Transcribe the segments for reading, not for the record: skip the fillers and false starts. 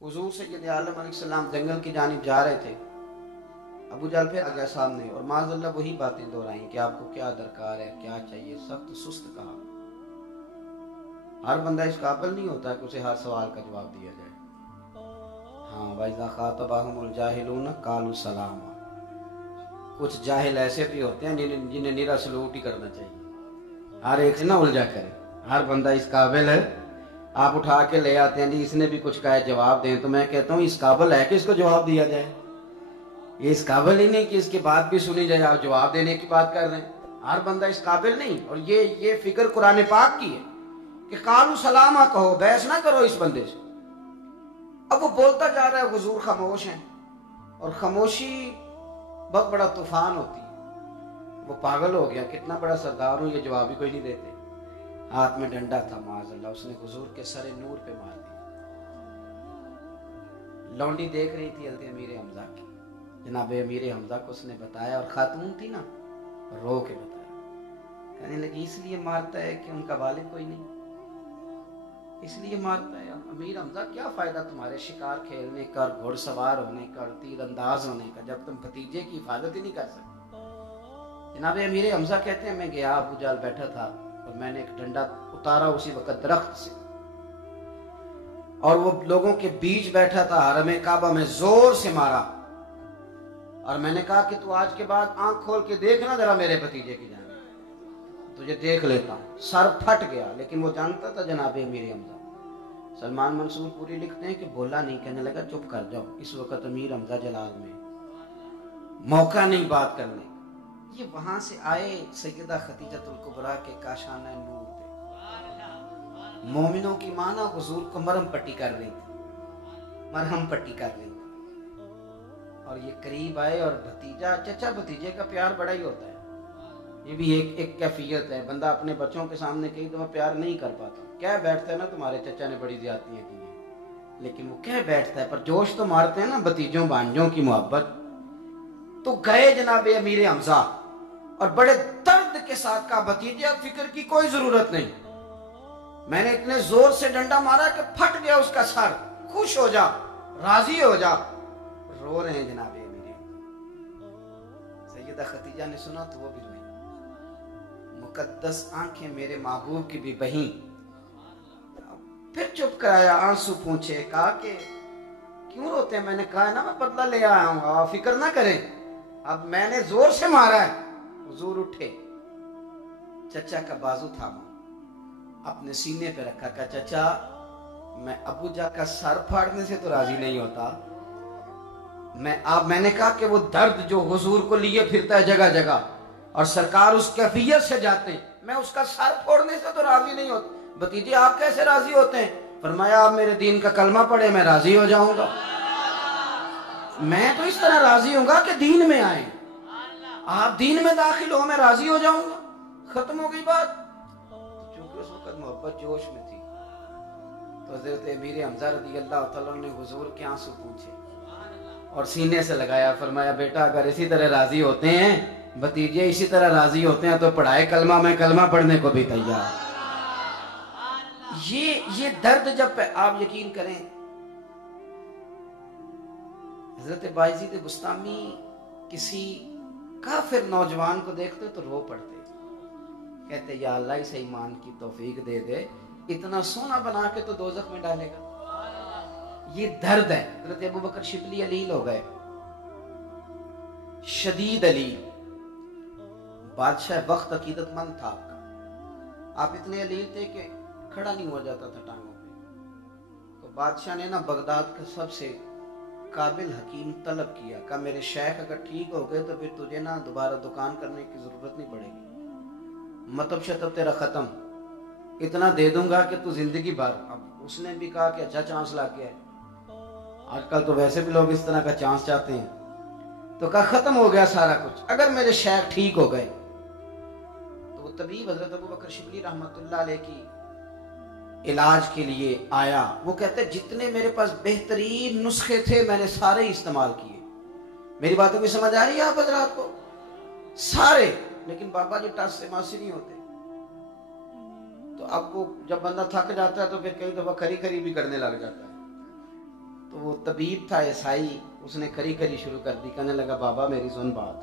हुजूर सय्यद आलम अलैहिस्सलाम जंगल की जानिब जा रहे थे। अबू जहल फिर आ गया सामने और माज़अल्लाह वही बातें दोहराई कि आपको क्या दरकार है, क्या चाहिए। सख्त सुस्त कहा। हर बंदा इस काबिल नहीं होता कि उसे हर सवाल का जवाब दिया जाए। हाँ वाइज़ा ख़ातबहुमुल जाहिलून क़ालू सलामा। कुछ जाहिल ऐसे भी होते हैं जिन्हें निरा सलूट ही करना चाहिए। हर एक से ना उलझा करे। हर बंदा इस काबिल है। आप उठा के ले आते हैं जी इसने भी कुछ कहा जवाब दें, तो मैं कहता हूँ इस काबिल है कि इसको जवाब दिया जाए। ये इस काबिल ही नहीं कि इसकी बात भी सुनी जाए, आप जवाब देने की बात कर रहे हैं। हर बंदा इस काबिल नहीं। और ये फिक्र कुरान पाक की है कि कालू सलामा कहो, बहस ना करो इस बंदे से। अब वो बोलता जा रहा है, हुजूर खामोश हैं। और खामोशी बहुत बड़ा तूफान होती है। वो पागल हो गया, कितना बड़ा सरदार हूं, ये जवाब ही कोई नहीं देते। हाथ में डंडा था माज़अल्लाह, उसने हुजूर के सरे नूर पे मार दिया। लौंडी देख रही थी हज़रत अमीर हमजा की। जनाब अमीर हमजा को उसने बताया, और खातून थी ना, रो के बताया। कहने लगी इसलिए मारता है कि उनका वालिद कोई नहीं, इसलिए मारता है। अमीर हमजा क्या फायदा तुम्हारे शिकार खेलने का, घुड़सवार होने का, तीरंदाज होने का, जब तुम भतीजे की हिफाजत ही नहीं कर सकते। जनाब अमीर हमजा कहते हैं मैं गया, अबू जहल बैठा था और मैंने एक डंडा उतारा उसी वक्त दरख्त से, और वो लोगों के बीच बैठा था हरम काबा में, जोर से मारा। और मैंने कहा कि तू आज के बाद आंख खोल के देखना जरा मेरे भतीजे की जान, तुझे देख लेता हूं। सर फट गया, लेकिन वो जानता था जनाब अमीर हमजा। सलमान मंसूर पूरी लिखते हैं कि बोला नहीं, कहने लगा चुप कर जाओ, इस वक्त अमीर हमजा जलाल में, मौका नहीं बात करने। ये वहां से आए सैयदा खदीजतुल कुबरा के काशाना नूर पे। मोमिनों की मां ना हुजूर को मरहम पट्टी कर रही थी, मरहम पट्टी कर रही थी। और ये करीब आए और भतीजा, चचा भतीजे का प्यार बड़ा ही होता है। ये भी एक कैफियत है। बंदा अपने बच्चों के सामने कई दफा प्यार नहीं कर पाता, कह बैठता है ना तुम्हारे चचा ने बड़ी ज्यादतियां की हैं, लेकिन वो कह बैठता है, पर जोश तो मारते हैं ना भतीजों भांजों की मोहब्बत। तो गए जनाब अमीर हमजा और बड़े दर्द के साथ कहा भतीजा फिक्र की कोई जरूरत नहीं, मैंने इतने जोर से डंडा मारा कि फट गया उसका सर, खुश हो जा, राजी हो जा। रो रहे हैं जनाब अमीर। सैयदा खदीजा ने सुना तो वो भी रोई। मुकद्दस आंखें मेरे महबूब की भी बही। फिर चुप कराया, आंसू पूछे, कहा कि क्यों रोते हैं। मैंने कहा ना मैं बदला ले आया हूं, आप फिक्र ना करें, अब मैंने जोर से मारा है। हुजूर उठे, चचा का बाजू थामा, अपने सीने पे रखा, कहा चचा मैं अबू जा का सर फाड़ने से तो राजी नहीं होता। मैंने कहा कि वो दर्द जो हुजूर को लिए फिरता है जगह जगह और सरकार उस कैफियत से जाते हैं, मैं उसका सर फोड़ने से तो राजी नहीं होता। भतीजे आप कैसे राजी होते हैं। फरमाया आप मेरे दीन का कलमा पढ़े, मैं राजी हो जाऊंगा। मैं तो इस तरह राजी होऊंगा कि दीन में आए, आप दीन में दाखिल हो, मैं राजी हो जाऊंगा। खत्म हो गई बात। चूंकि उस वक्त मोहब्बत जोश में थी, तो हज़रत अमीर हमजा रज़ी अल्लाह तआला ने हुजूर के आंसू पूछे और सीने से लगाया। फरमाया बेटा अगर इसी तरह राजी होते हैं, भतीजे इसी तरह राजी होते हैं, तो पढ़ाए कलमा, मैं कलमा पढ़ने को भी तैयार। ये दर्द जब आप यकीन करें, हजरत बायज़ीद बुस्तामी किसी काफिर नौजवान को देखते तो रो पड़ते, कहते या अल्लाह इसे ईमान की तौफीक दे दे, इतना सोना बना के तो दोज़ख में डालेगा। ये दर्द है। हज़रत अबू बकर शिबली अलील हो गए, शदीद अलील। बादशाह वक्त अकीदतमंद था आपका, आप इतने अलील थे कि खड़ा नहीं हो जाता था टांगों पे। तो बादशाह ने ना बगदाद का सबसे काबिल हकीम तलब किया, कहा मेरे शेख अगर ठीक हो गए तो फिर तुझे ना दोबारा दुकान करने की जरूरत नहीं पड़ेगी, मतलब शतब तेरा खत्म, इतना दे दूंगा कि तू जिंदगी भर। अब उसने भी कहा कि अच्छा चांस ला के, आजकल तो वैसे भी लोग इस तरह का चांस चाहते हैं। तो कहा खत्म हो गया सारा कुछ, अगर मेरे शेख ठीक हो गए। तो वो तबीब हजरत अबू बकर शिबली रहमतुल्लाह अलैह की इलाज के लिए आया। वो कहते जितने मेरे पास बेहतरीन नुस्खे थे मैंने सारे इस्तेमाल किए। मेरी बातों की समझ आ रही है आप हजरात को? सारे। लेकिन बाबा जी टस से मासी नहीं होते। तो अब वो जब बंदा थक जाता है तो फिर कई दफा खरी खरी भी करने लग जाता है। तो तबीब था ईसाई, उसने करी करी शुरू कर दी। कहने लगा बाबा मेरी सुन बात,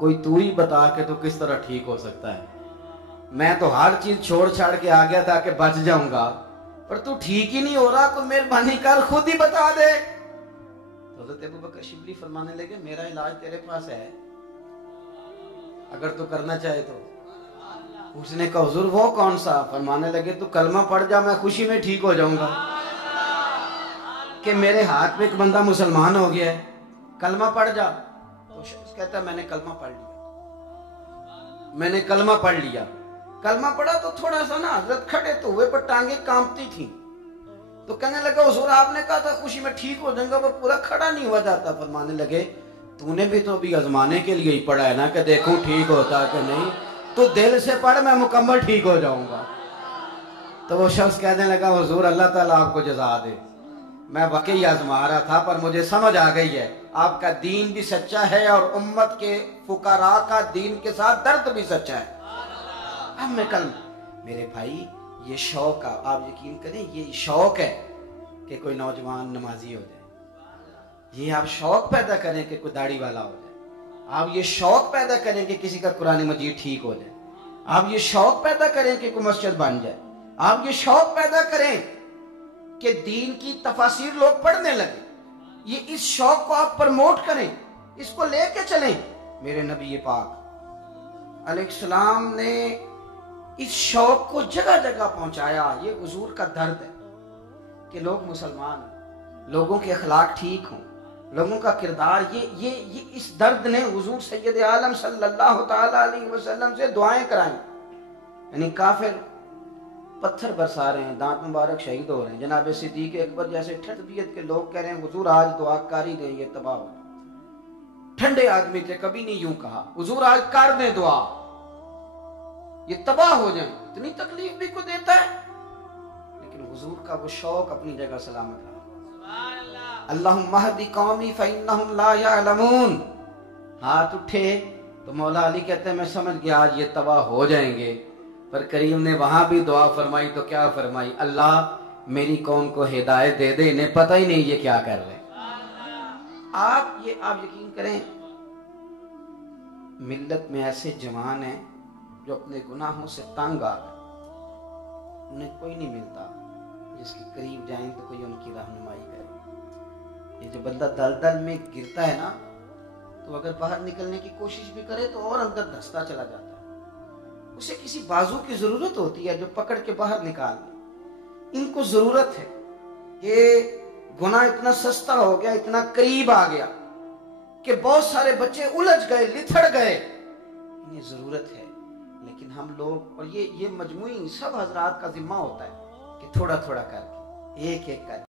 कोई तू ही बता के तो किस तरह ठीक हो सकता है। मैं तो हर चीज छोड़ छाड़ के आ गया था कि बच जाऊंगा, पर तू ठीक ही नहीं हो रहा, तो मेहरबानी कर खुद ही बता दे। तो हज़रत अबू बकर शिबली फरमाने लगे मेरा इलाज तेरे पास है, अगर तू करना चाहे तो। उसने कहा हुजूर वो कौन सा? फरमाने लगे तू कलमा पढ़ जा, मैं खुशी में ठीक हो जाऊंगा कि मेरे हाथ में एक बंदा मुसलमान हो गया है, कलमा पढ़ जा। तो शख्स कहता मैंने कलमा पढ़ लिया, मैंने कलमा पढ़ लिया। कलमा पढ़ा तो थोड़ा सा ना हजरत खड़े तो हुए, पर टांगे कांपती थी। तो कहने लगा हुजूर आपने कहा था खुशी में ठीक हो जाऊंगा, वो पूरा खड़ा नहीं हुआ जाता। फरमाने लगे तूने भी तो अभी आजमाने के लिए ही पढ़ा है ना, कि देखूं ठीक होता कि नहीं। तो दिल से पढ़, मैं मुकम्मल ठीक हो जाऊंगा। तो वो शख्स कहने लगा हुजूर अल्लाह ताला आपको जज़ा दे, मैं वाकई आजमा रहा था, पर मुझे समझ आ गई है आपका दीन भी सच्चा है और उम्मत के फुकरा का दीन के साथ दर्द भी सच्चा है। अब मैं कल मेरे भाई ये शौक, आप यकीन करें ये शौक है कि कोई नौजवान नमाजी हो जाए, ये आप शौक पैदा करें कि कोई दाढ़ी वाला हो जाए, आप ये शौक पैदा करें कि किसी का कुरान मजीद ठीक हो जाए, आप ये शौक पैदा करें कि कोई मस्जिद बन जाए, आप ये शौक पैदा करें कि दीन की तफासिर लोग पढ़ने लगे। ये इस शौक को आप प्रमोट करें, इसको लेके चलें। मेरे नबी पाक अलैहिस्सलाम ने इस शौक को जगह जगह पहुंचाया। ये हुजूर का दर्द है कि लोग मुसलमान, लोगों के अखलाक ठीक हों, लोगों का किरदार, ये इस दर्द ने हुजूर सैयद आलम सल्लल्लाहु तआला अलैहि वसल्लम से दुआएं कराई। यानी काफिर पत्थर बरसा रहे हैं, दांत मुबारक शहीद हो रहे हैं, जनाब सिद्दीक अकबर जैसे ठंडबियत के लोग कह रहे हैं हुजूर आज दुआ कर ही दें, ये तबाह हो। ठंडे आदमी थे, कभी नहीं यूं कहा हुजूर आज कर दें दुआ, ये तबाह हो जाए। इतनी तकलीफ भी को देता है, लेकिन हुजूर का वो शौक अपनी जगह सलामत रहा। अल्लाहुम्मा हदी कौमी फइन्नहुम ला यअलमून। हाथ उठे तो मौला अली कहते हैं मैं समझ गया आज ये तबाह हो जाएंगे, पर करीम ने वहां भी दुआ फरमाई तो क्या फरमाई, अल्लाह मेरी कौम को हिदायत दे दे, इन्हें पता ही नहीं ये क्या कर रहे। आप यकीन करें मिल्लत में ऐसे जवान हैं जो अपने गुनाहों से तंग आ गए, उन्हें कोई नहीं मिलता जिसके करीब जाएं तो कोई उनकी रहनुमाई करे। ये जो बंदा दलदल में गिरता है ना, तो अगर बाहर निकलने की कोशिश भी करे तो और अंदर धंसता चला जाता है। उसे किसी बाजू की जरूरत होती है जो पकड़ के बाहर निकाल दे। इनको जरूरत है, ये गुनाह इतना सस्ता हो गया, इतना करीब आ गया कि बहुत सारे बच्चे उलझ गए, लिथड़ गए। इन्हें जरूरत है, लेकिन हम लोग, और ये मजमूई सब हजरात का जिम्मा होता है कि थोड़ा थोड़ा करके एक एक कर